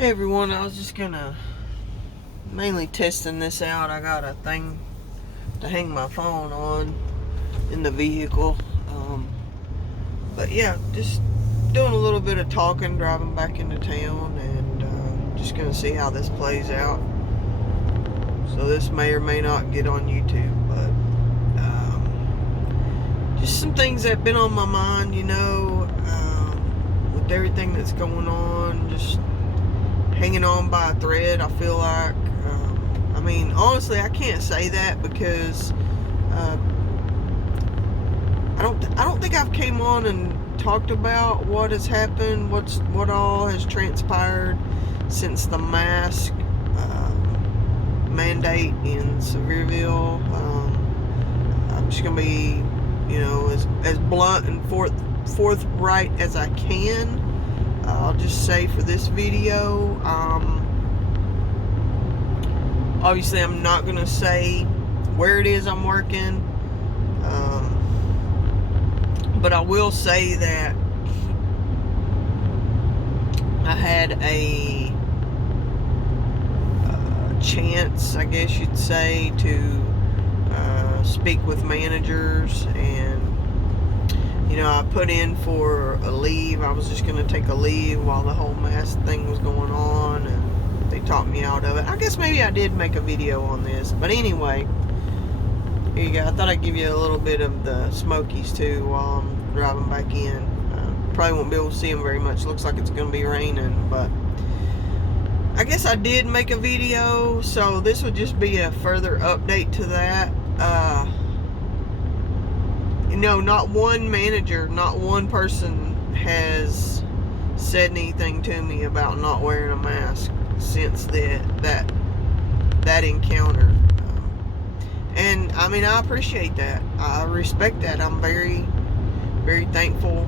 Hey everyone, I was just gonna mainly testing this out. I got a thing to hang my phone on in the vehicle. But yeah, just doing a little bit of talking, driving back into town, and just gonna see how this plays out. So this may or may not get on YouTube, but just some things that have been on my mind, with everything that's going on, just hanging on by a thread. I feel like, honestly, I can't say that because I don't think I've came on and talked about what has happened, what all has transpired since the mask mandate in Sevierville. I'm just gonna be, as blunt and forthright as I can. I'll just say for this video, obviously I'm not going to say where it is I'm working, but I will say that I had a chance, I guess you'd say, to speak with managers, and I put in for a leave. I was just going to take a leave while the whole mask thing was going on, and they talked me out of it. I guess maybe I did make a video on this, but anyway, here you go. I thought I'd give you a little bit of the Smokies too while I'm driving back in. Probably won't be able to see them very much. Looks like it's going to be raining, but I guess I did make a video, so this would just be a further update to that. Not one manager, not one person has said anything to me about not wearing a mask since that encounter. And I appreciate that. I respect that. I'm very, very thankful.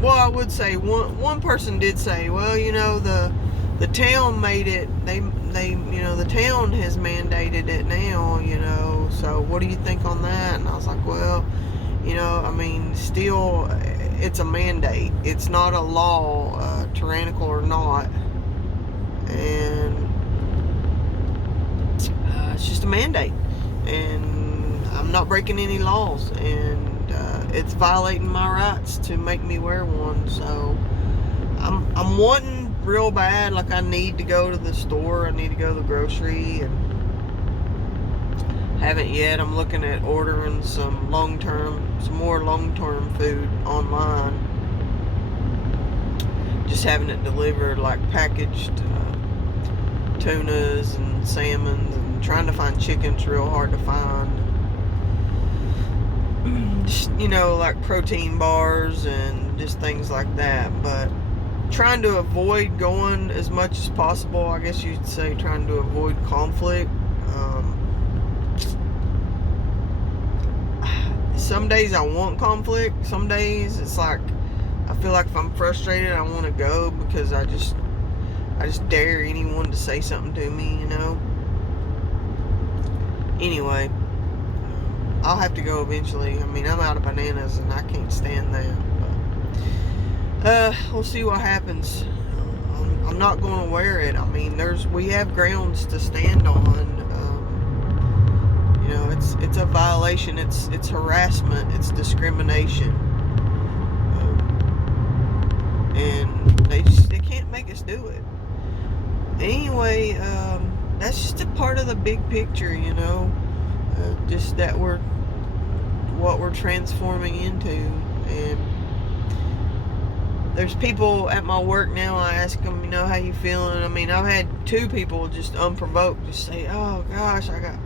Well, I would say one person did say, well, the town made it. They the town has mandated it now. So what do you think on that? And I was like, well, still, it's a mandate. It's not a law, tyrannical or not, and it's just a mandate. And I'm not breaking any laws, and it's violating my rights to make me wear one. So I'm wanting real bad, like I need to go to the store, I need to go to the grocery, and haven't yet. I'm looking at ordering some more long-term food online, just having it delivered, like packaged tunas and salmons, and trying to find chicken's real hard to find. Just, like protein bars and just things like that, but trying to avoid going as much as possible. I guess you'd say trying to avoid conflict. Some days I want conflict. Some days it's like I feel like if I'm frustrated, I want to go because I just dare anyone to say something to me, Anyway, I'll have to go eventually. I'm out of bananas and I can't stand that. But we'll see what happens. I'm not going to wear it. We have grounds to stand on. It's a violation. It's harassment. It's discrimination. And they can't make us do it. Anyway, that's just a part of the big picture, just that what we're transforming into. And there's people at my work now, I ask them, how you feeling? I've had two people just unprovoked just say, oh gosh, I got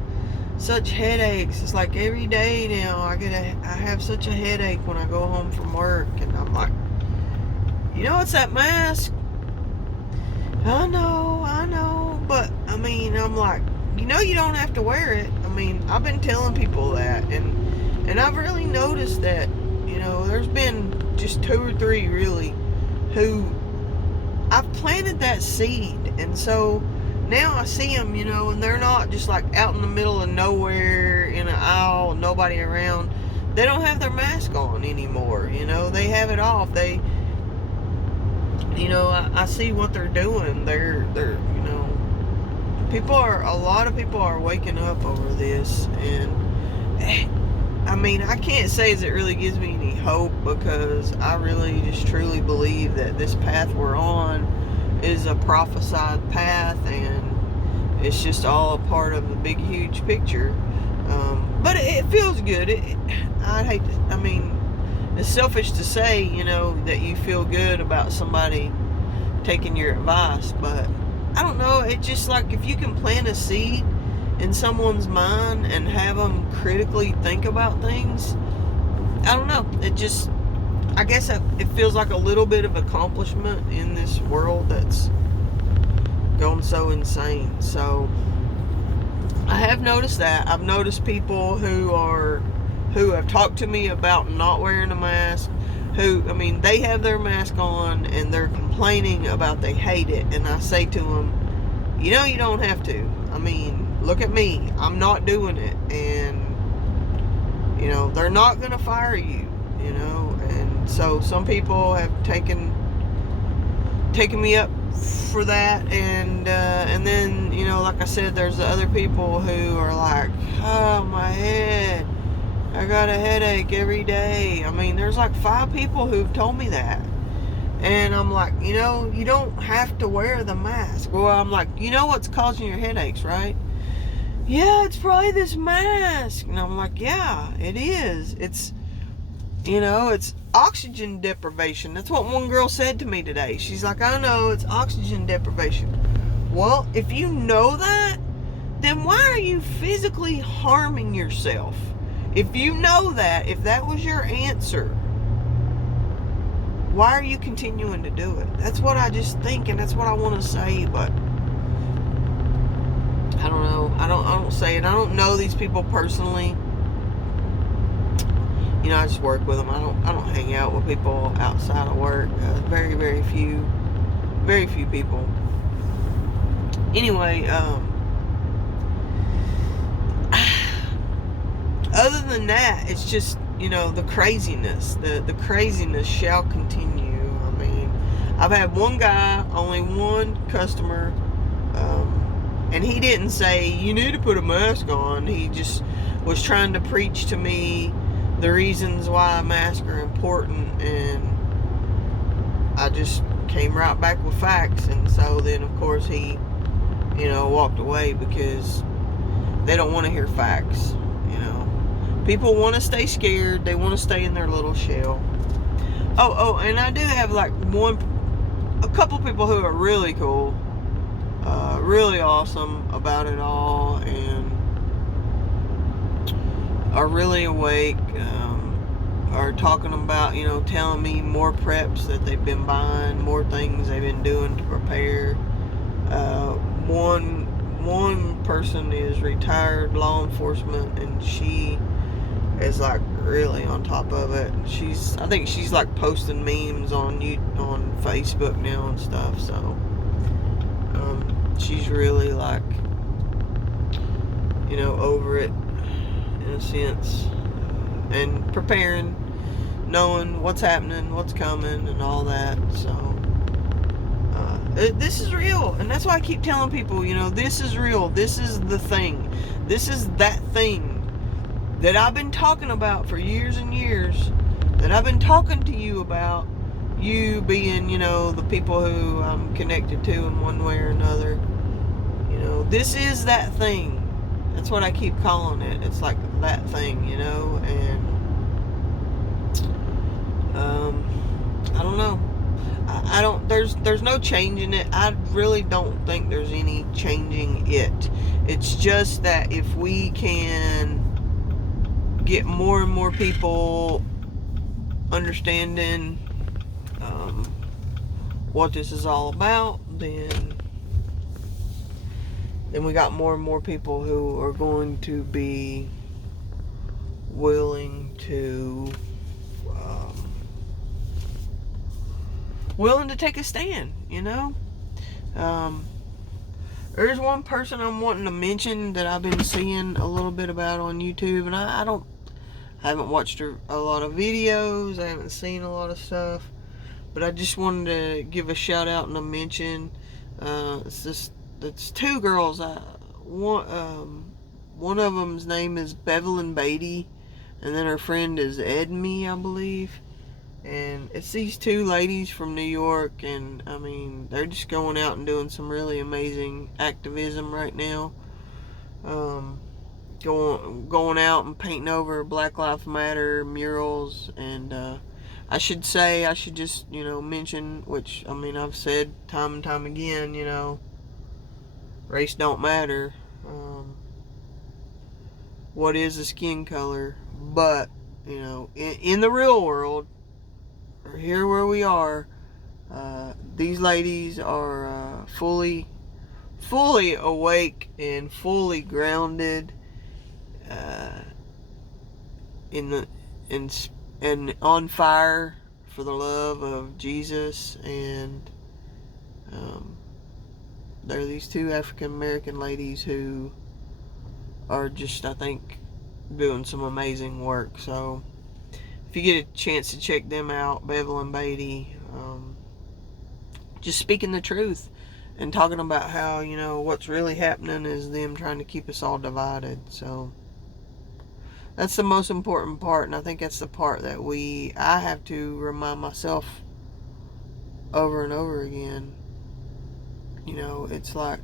such headaches. It's like every day now I have such a headache when I go home from work. And I'm like, it's that mask. I know, but I'm like, you don't have to wear it. I've been telling people that, and I've really noticed that, there's been just 2 or 3 really who I've planted that seed, and so now I see them, and they're not just like out in the middle of nowhere in an aisle, nobody around. They don't have their mask on anymore, they have it off. you know, I see what they're doing. They're, you know, a lot of people are waking up over this, and I mean, I can't say as it really gives me any hope, because I really just truly believe that this path we're on is a prophesied path, and it's just all a part of the big, huge picture. But it feels good. I'd hate to, I mean, it's selfish to say, you know, that you feel good about somebody taking your advice, but I don't know. It just, like, if you can plant a seed in someone's mind and have them critically think about things, I don't know. It just, I guess it feels like a little bit of accomplishment in this world that's gone so insane. So I have noticed that. I've noticed people who have talked to me about not wearing a mask, who, I mean, they have their mask on and they're complaining about they hate it, and I say to them, you know, you don't have to. I mean, look at me. I'm not doing it, and you know, they're not going to fire you, you know. And so some people have taken me up for that, and then, you know, like I said, there's the other people who are like, oh, my head, I got a headache every day. I mean, there's like 5 people who've told me that, and I'm like, you know, you don't have to wear the mask. Well, I'm like, you know what's causing your headaches, right? Yeah, it's probably this mask. And I'm like, yeah, it is. It's, you know, it's oxygen deprivation. That's what one girl said to me today. She's like, I know, it's oxygen deprivation. Well, if you know that, then why are you physically harming yourself? If you know that, if that was your answer, why are you continuing to do it? That's what I just think, and that's what I want to say, but I don't know. I don't say it. I don't know these people personally. You know, I just work with them. I don't hang out with people outside of work. Very, very few people. Anyway, other than that, it's just, you know, the craziness. The craziness shall continue. I mean, I've had one guy, only one customer, and he didn't say, you need to put a mask on. He just was trying to preach to me the reasons why masks are important, and I just came right back with facts. And so then, of course, he, you know, walked away, because they don't want to hear facts. You know, people want to stay scared. They want to stay in their little shell. Oh, and I do have like a couple people who are really cool, really awesome about it all, and are really awake, are talking about, you know, telling me more preps that they've been buying, more things they've been doing to prepare. One person is retired law enforcement, and she is like really on top of it. I think she's like posting memes on Facebook now and stuff. So she's really, like, you know, over it in a sense, and preparing, knowing what's happening, what's coming, and all that. So this is real, and that's why I keep telling people, you know, this is real. This is the thing. This is that thing that I've been talking about for years and years, that I've been talking to you about, you being, you know, the people who I'm connected to in one way or another. You know, this is that thing. That's what I keep calling it. It's like that thing, you know. And I don't know. I don't. There's no changing it. I really don't think there's any changing it. It's just that if we can get more and more people understanding what this is all about, then we got more and more people who are going to be willing to take a stand, you know. There's one person I'm wanting to mention that I've been seeing a little bit about on YouTube, and I haven't watched a lot of videos, I haven't seen a lot of stuff, But I just wanted to give a shout out and a mention. It's two girls. One of them's name is Bevelyn Beatty, and then her friend is Edmee, I believe. And it's these two ladies from New York, and I mean, they're just going out and doing some really amazing activism right now. Going out and painting over Black Lives Matter murals, and I should just mention, which I mean I've said time and time again, race don't matter. What is a skin color? But in the real world, or here where we are, these ladies are fully awake and fully grounded and on fire for the love of Jesus, and there are these two African American ladies who are just, I think, doing some amazing work. So if you get a chance to check them out, Bevelyn Beatty, just speaking the truth and talking about how, what's really happening is them trying to keep us all divided. So that's the most important part, and I think that's the part that I have to remind myself over and over again. It's like,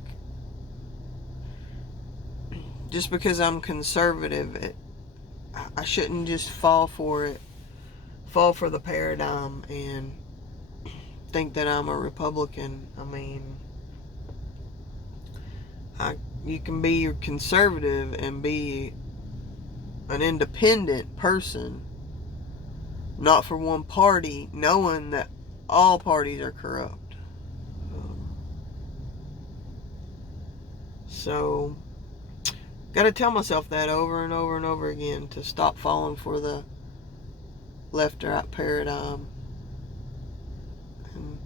just because I'm conservative, I shouldn't just fall for the paradigm and think that I'm a Republican. I mean, you can be conservative and be an independent person, not for one party, knowing that all parties are corrupt. So, gotta tell myself that over and over and over again, to stop falling for the left or right paradigm. And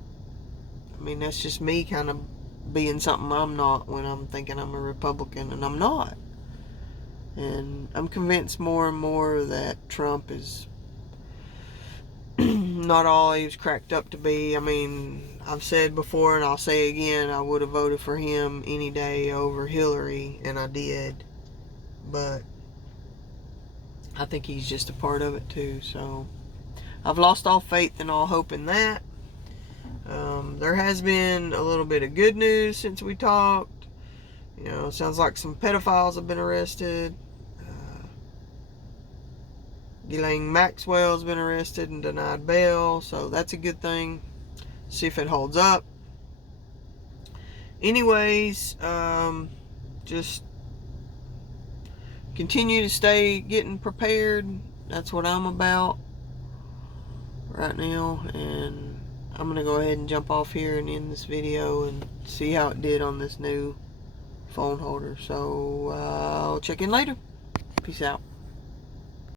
I mean, that's just me kind of being something I'm not when I'm thinking I'm a Republican, and I'm not. And I'm convinced more and more that Trump is not all he was cracked up to be. I mean, I've said before and I'll say again, I would have voted for him any day over Hillary, and I did. But I think he's just a part of it too. So I've lost all faith and all hope in that. There has been a little bit of good news since we talked. It sounds like some pedophiles have been arrested. Ghislaine Maxwell has been arrested and denied bail, so that's a good thing. See if it holds up. Anyways, just continue to stay getting prepared. That's what I'm about right now, and I'm going to go ahead and jump off here and end this video and see how it did on this new phone holder. So I'll check in later. Peace out.